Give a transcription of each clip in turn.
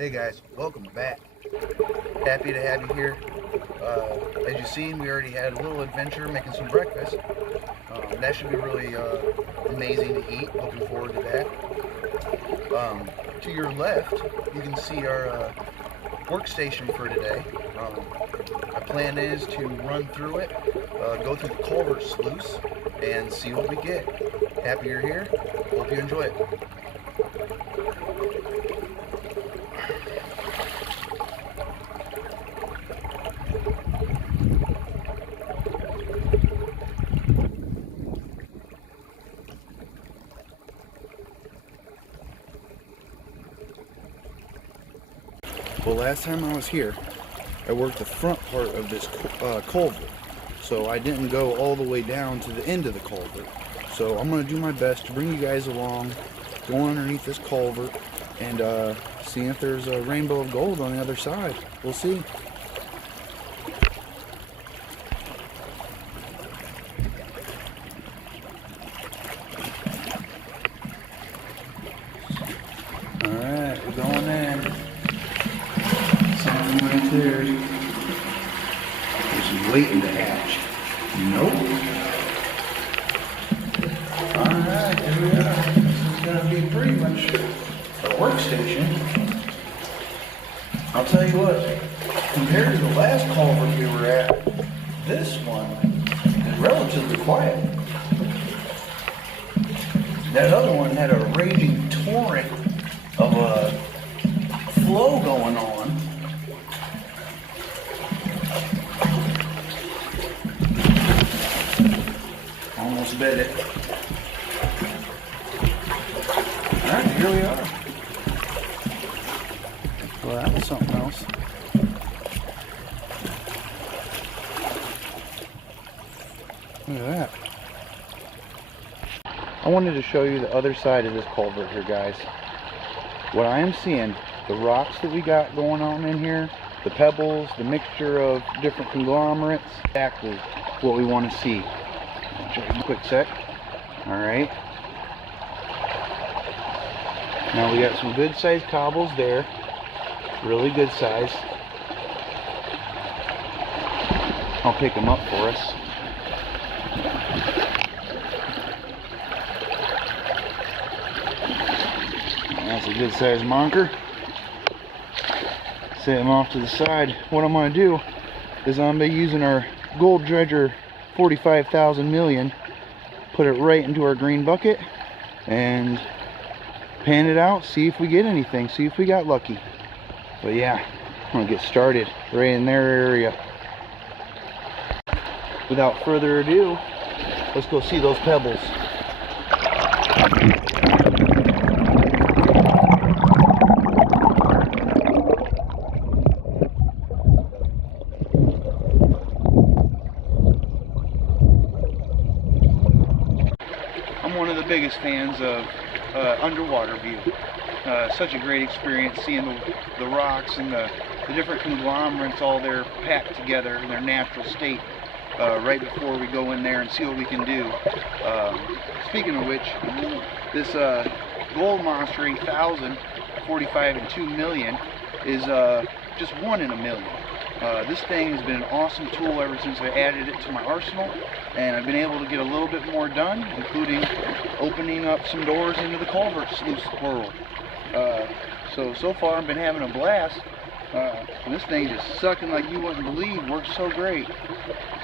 Hey guys, welcome back. Happy to have you here. As you've seen, we already had a little adventure making some breakfast. That should be really amazing to eat. Looking forward to that. To your left, you can see our workstation for today. My plan is to run through it, go through the Culvert Sluice, and see what we get. Happy you're here. Hope you enjoy it. Well, last time I was here, I worked the front part of this culvert, so I didn't go all the way down to the end of the culvert. So I'm going to do my best to bring you guys along, go underneath this culvert, and see if there's a rainbow of gold on the other side. We'll see. Alright, we're going in. Something right there. Just waiting to hatch. Nope. Alright, here we are. This is going to be pretty much a workstation. I'll tell you what, compared to the last culvert we were at, this one is relatively quiet. That other one had a raging torrent of a flow going on. Almost bit it. Alright, here we are. Well, that was something else. Look at that. I wanted to show you the other side of this culvert here, guys. What I am seeing, the rocks that we got going on in here, the pebbles, the mixture of different conglomerates, exactly what we want to see. Just a quick sec. Alright. Now we got some good sized cobbles there. Really good size. I'll pick them up for us. That's a good sized monker. Set them off to the side. What I'm going to do is I'm going to be using our gold dredger 45,000 million, put it right into our green bucket and pan it out, see if we get anything, see if we got lucky. But yeah, I'm gonna get started right in their area. Without further ado, let's go see those pebbles. I'm one of the biggest fans of underwater view. Such a great experience seeing the rocks and the different conglomerates all there packed together in their natural state right before we go in there and see what we can do. Speaking of which, this gold monster 8000 45 and 2 million is just 1 in a million. This thing has been an awesome tool ever since I added it to my arsenal, and I've been able to get a little bit more done, including opening up some doors into the Culvert Sluice world. So far I've been having a blast. This thing just sucking like you wouldn't believe, works so great.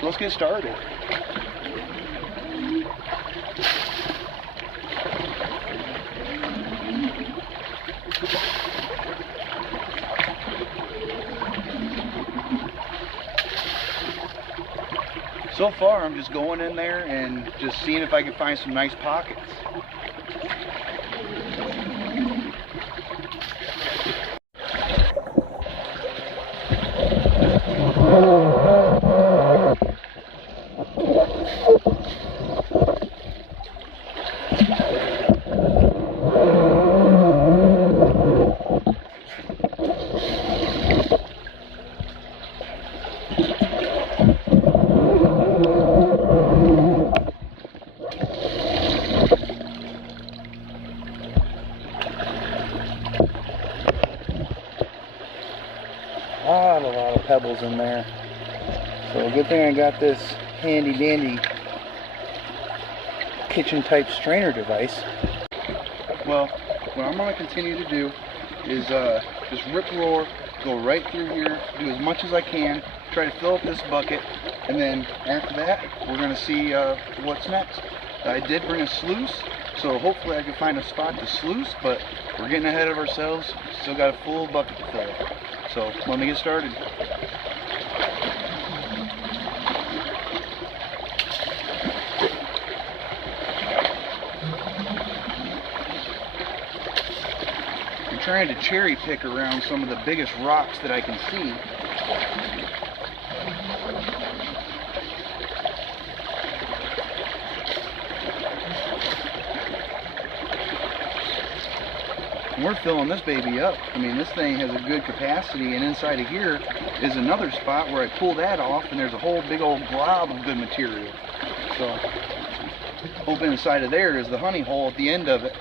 So let's get started. So far I'm just going in there and just seeing if I can find some nice pockets. A lot of pebbles in there. So good thing I got this handy dandy kitchen type strainer device. Well, what I'm going to continue to do is just rip roar, go right through here, do as much as I can, try to fill up this bucket, and then after that we're going to see what's next. I did bring a sluice, so hopefully I can find a spot to sluice, but we're getting ahead of ourselves. Still got a full bucket to fill. So let me get started. I'm trying to cherry pick around some of the biggest rocks that I can see. We're filling this baby up. I mean, this thing has a good capacity, and inside of here is another spot where I pull that off, and there's a whole big old glob of good material. So, open inside of there is the honey hole at the end of it.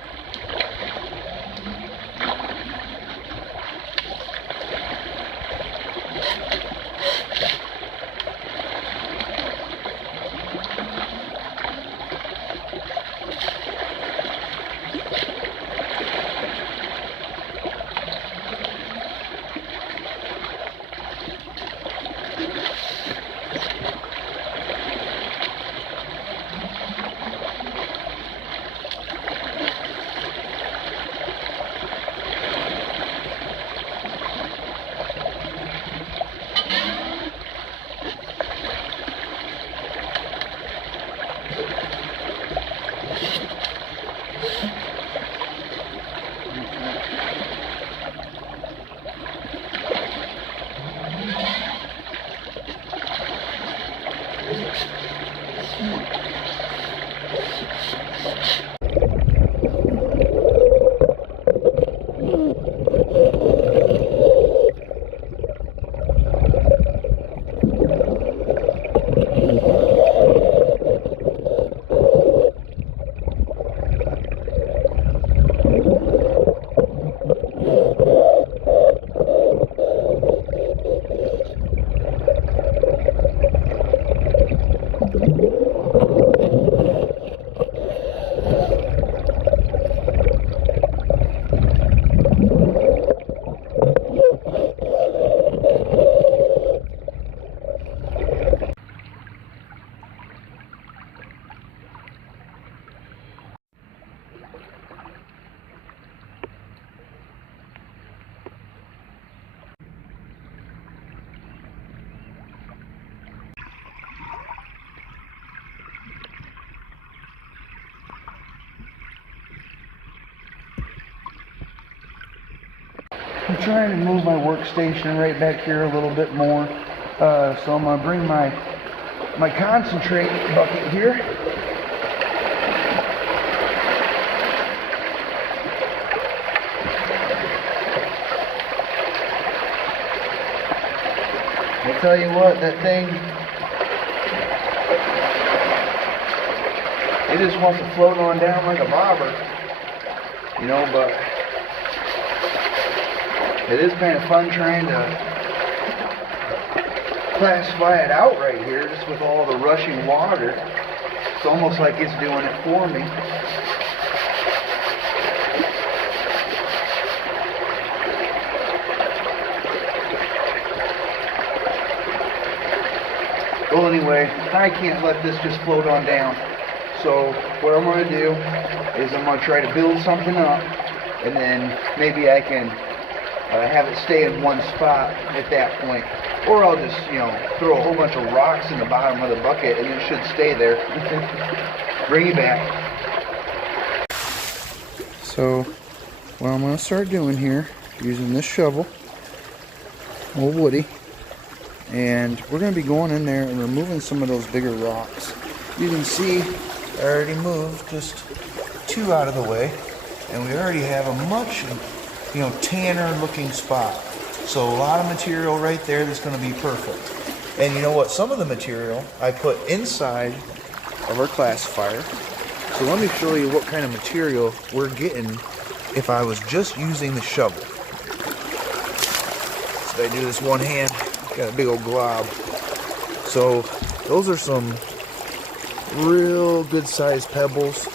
I'm trying to move my workstation right back here a little bit more. So I'm going to bring my concentrate bucket here. I'll tell you what, that thing, it just wants to float on down like a bobber, you know, but it is kind of fun trying to classify it out right here, just with all the rushing water. It's almost like it's doing it for me. Well, anyway, I can't let this just float on down. So what I'm going to do is I'm going to try to build something up, and then maybe I can have it stay in one spot at that point. Or I'll just, you know, throw a whole bunch of rocks in the bottom of the bucket and it should stay there. Bring it back. So, what I'm going to start doing here, using this shovel, old Woody, and we're going to be going in there and removing some of those bigger rocks. You can see I already moved just 2 out of the way, and we already have a much, you know, tanner looking spot. So a lot of material right there that's going to be perfect. And you know what? Some of the material I put inside of our classifier. So let me show you what kind of material we're getting if I was just using the shovel. I do this one hand. Got a big old glob. So those are some real good sized pebbles.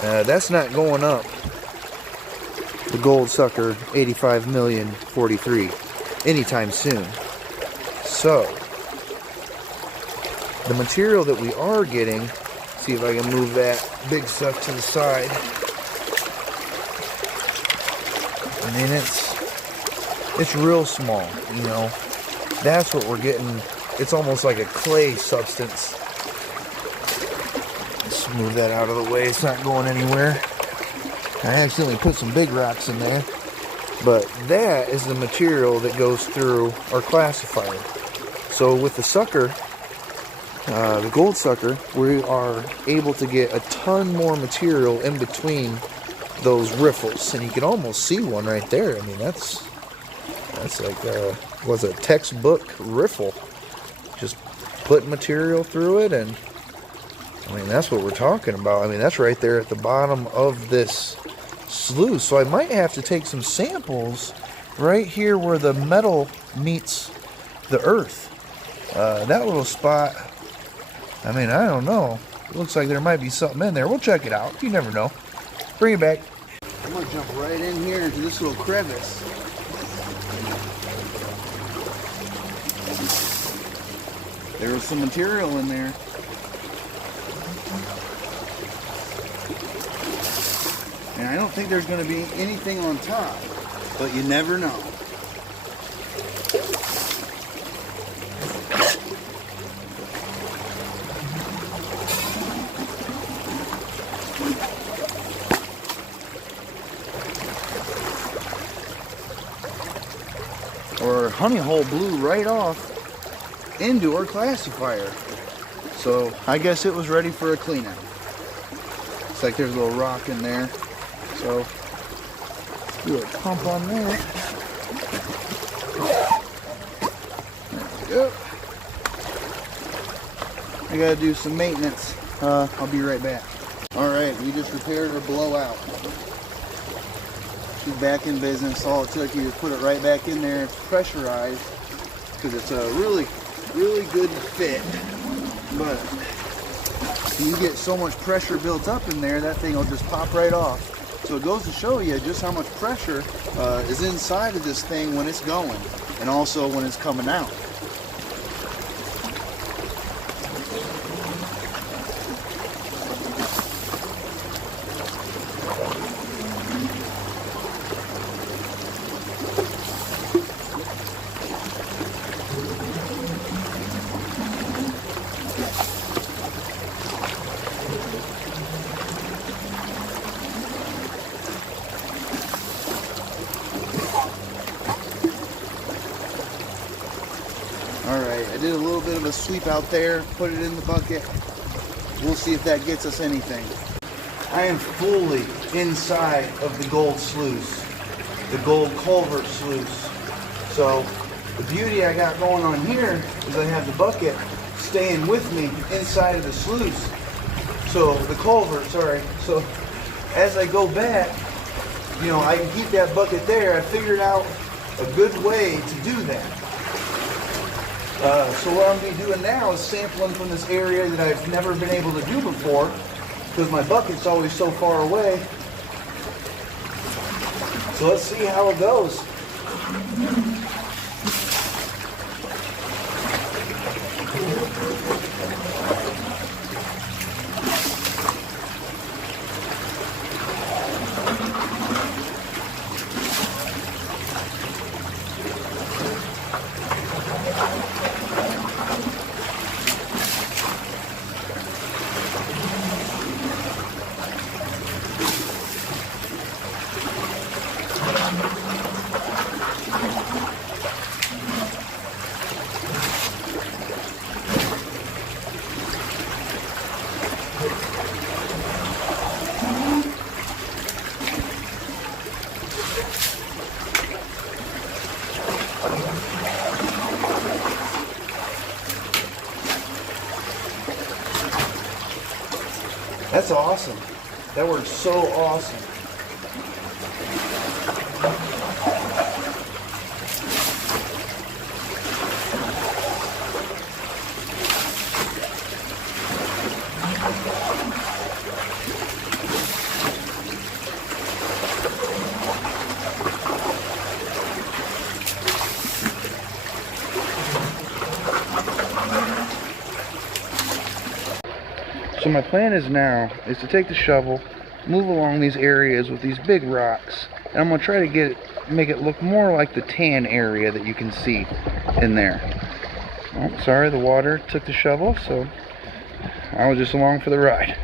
That's not going up the gold sucker 85,000,043 anytime soon. So the material that we are getting, see if I can move that big stuff to the side. I mean, it's real small, you know. That's what we're getting. It's almost like a clay substance. Let's move that out of the way. It's not going anywhere. I accidentally put some big rocks in there. But that is the material that goes through our classifier. So with the sucker, the gold sucker, we are able to get a ton more material in between those riffles, and you can almost see one right there. I mean, that's like was a textbook riffle. Just put material through it, and I mean, that's what we're talking about. I mean, that's right there at the bottom of this sluice. So I might have to take some samples right here where the metal meets the earth. That little spot, I mean, I don't know. It looks like there might be something in there. We'll check it out. You never know. Bring it back. I'm gonna jump right in here into this little crevice. There was some material in there. And I don't think there's going to be anything on top, but you never know. Or honey hole blew right off into our classifier. So I guess it was ready for a clean out. Looks like there's a little rock in there. So do a pump on that. There we go. I gotta do some maintenance. I'll be right back. Alright, we just repaired our blowout. She's back in business. All it took you to put it right back in there. It's pressurized because it's a really good fit. But you get so much pressure built up in there, that thing will just pop right off. So it goes to show you just how much pressure is inside of this thing when it's going, and also when it's coming out. Alright, I did a little bit of a sweep out there, put it in the bucket. We'll see if that gets us anything. I am fully inside of the gold sluice, the gold culvert sluice. So the beauty I got going on here is I have the bucket staying with me inside of the sluice. So the culvert, sorry. So as I go back, you know, I can keep that bucket there. I figured out a good way to do that. So what I'm going to be doing now is sampling from this area that I've never been able to do before, because my bucket's always so far away. So let's see how it goes. That's awesome. That works so awesome. So my plan is now is to take the shovel, move along these areas with these big rocks, and I'm gonna try to make it look more like the tan area that you can see in there. Oh, sorry, the water took the shovel, so I was just along for the ride.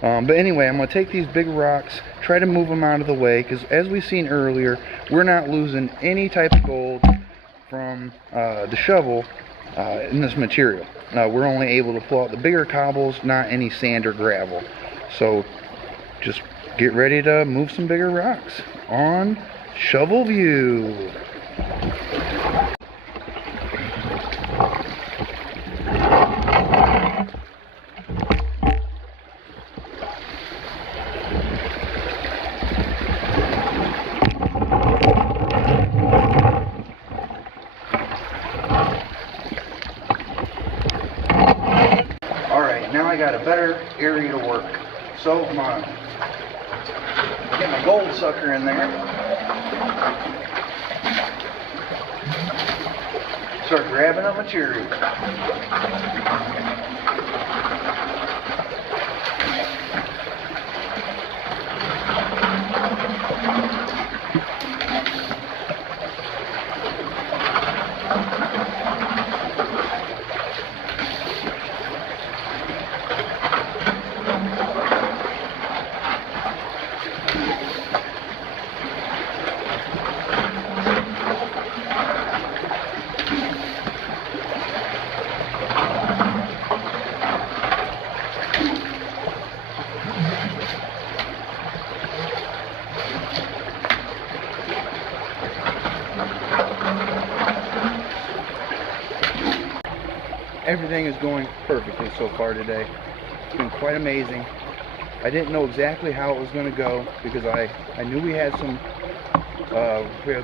But anyway, I'm going to take these big rocks, try to move them out of the way, because as we seen earlier, we're not losing any type of gold from the shovel in this material. We're only able to pull out the bigger cobbles, not any sand or gravel. So just get ready to move some bigger rocks on Shovel View. Now I got a better area to work. So I'm gonna get my gold sucker in there. Start grabbing up material. Everything is going perfectly so far today. It's been quite amazing. I didn't know exactly how it was going to go because I knew we had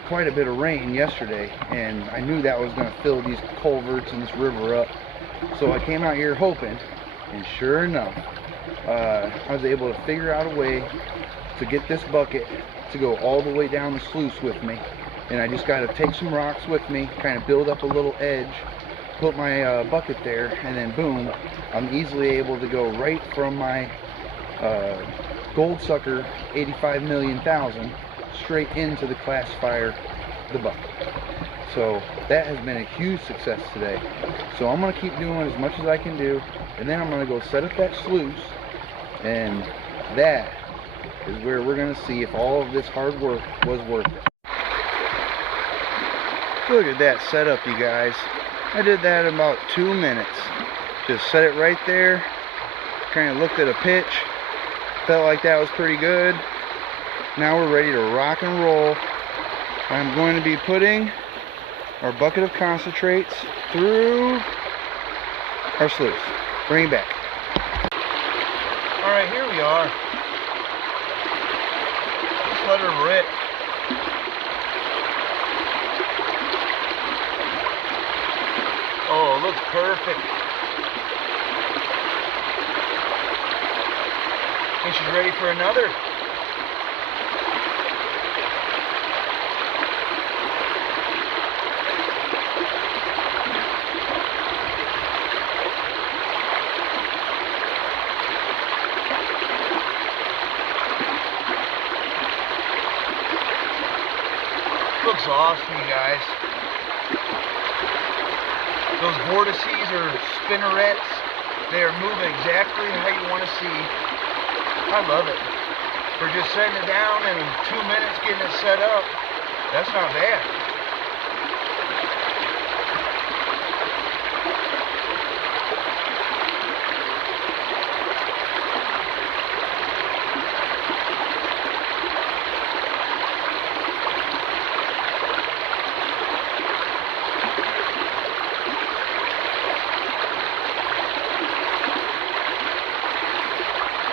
quite a bit of rain yesterday, and I knew that was going to fill these culverts and this river up. So I came out here hoping, and sure enough, I was able to figure out a way to get this bucket to go all the way down the sluice with me. And I just got to take some rocks with me, kind of build up a little edge, put my bucket there, and then boom, I'm easily able to go right from my gold sucker 85 million thousand straight into the classifier, the bucket. So that has been a huge success today. So I'm going to keep doing as much as I can do, and then I'm going to go set up that sluice, and that is where we're going to see if all of this hard work was worth it. Look at that setup, you guys. I did that in about 2 minutes. Just set it right there, kind of looked at a pitch, felt like that was pretty good. Now we're ready to rock and roll. I'm going to be putting our bucket of concentrates through our sluice. Bring it back. Alright, here we are. Just let her rip. Oh, it looks perfect. And she's ready for another. Looks awesome, you guys. Those vortices or spinnerets, they are moving exactly how you want to see. I love it. For just setting it down and in 2 minutes getting it set up, that's not bad.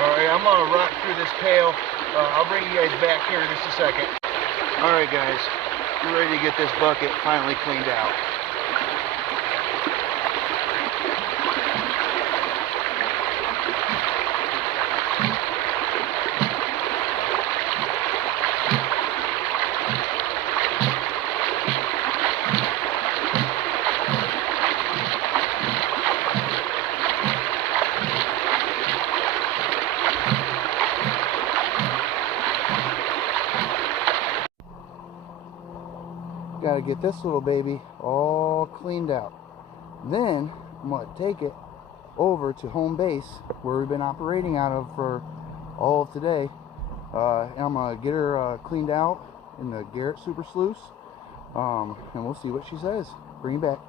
Alright, I'm going to rock through this pail. I'll bring you guys back here in just a second. Alright guys, we're ready to get this bucket finally cleaned out. got to get this little baby all cleaned out. Then I'm going to take it over to home base where we've been operating out of for all of today. And I'm going to get her cleaned out in the Garrett Super Sluice. And we'll see what she says. Bring it back.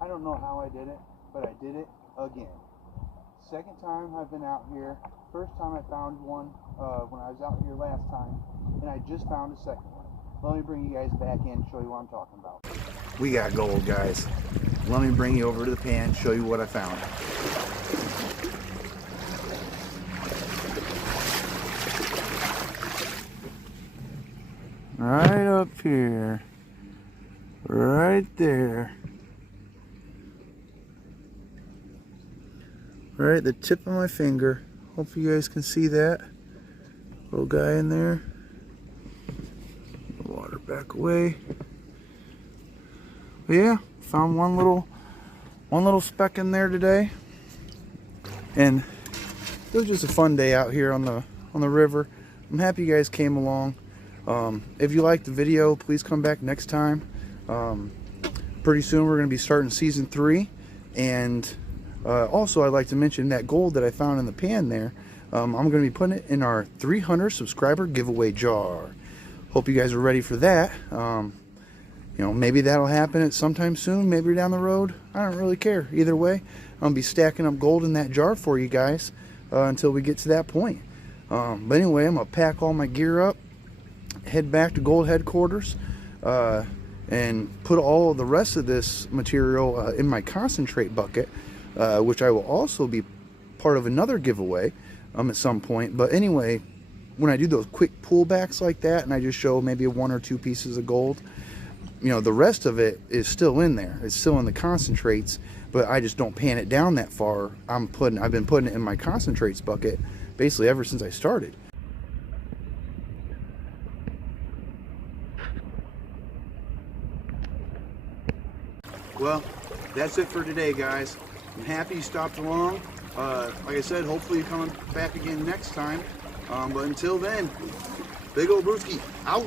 I don't know how I did it, but I did it again. Second time I've been out here. First time I found one when I was out here last time, and I just found a second one. Let me bring you guys back in and show you what I'm talking about. We got gold, guys. Let me bring you over to the pan and show you what I found. Right up here. Right there. Right at the tip of my finger. Hope you guys can see that. Little guy in there. Water back away. But yeah, found one little speck in there today. And it was just a fun day out here on the river. I'm happy you guys came along. If you liked the video, please come back next time. Pretty soon we're going to be starting season 3, and also I'd like to mention that gold that I found in the pan there. I'm going to be putting it in our 300 subscriber giveaway jar. Hope you guys are ready for that. You know, maybe that'll happen at sometime soon, maybe down the road. I don't really care. Either way, I'm going to be stacking up gold in that jar for you guys until we get to that point. But anyway, I'm going to pack all my gear up, head back to gold headquarters, and put all of the rest of this material in my concentrate bucket, which I will also be part of another giveaway at some point. But anyway, when I do those quick pullbacks like that and I just show maybe 1 or 2 pieces of gold, you know, the rest of it is still in there. It's still in the concentrates, but I just don't pan it down that far. I've been putting it in my concentrates bucket basically ever since I started. Well, that's it for today, guys. I'm happy you stopped along. Like I said, hopefully you're coming back again next time. But until then, Big Ol' Brewski out.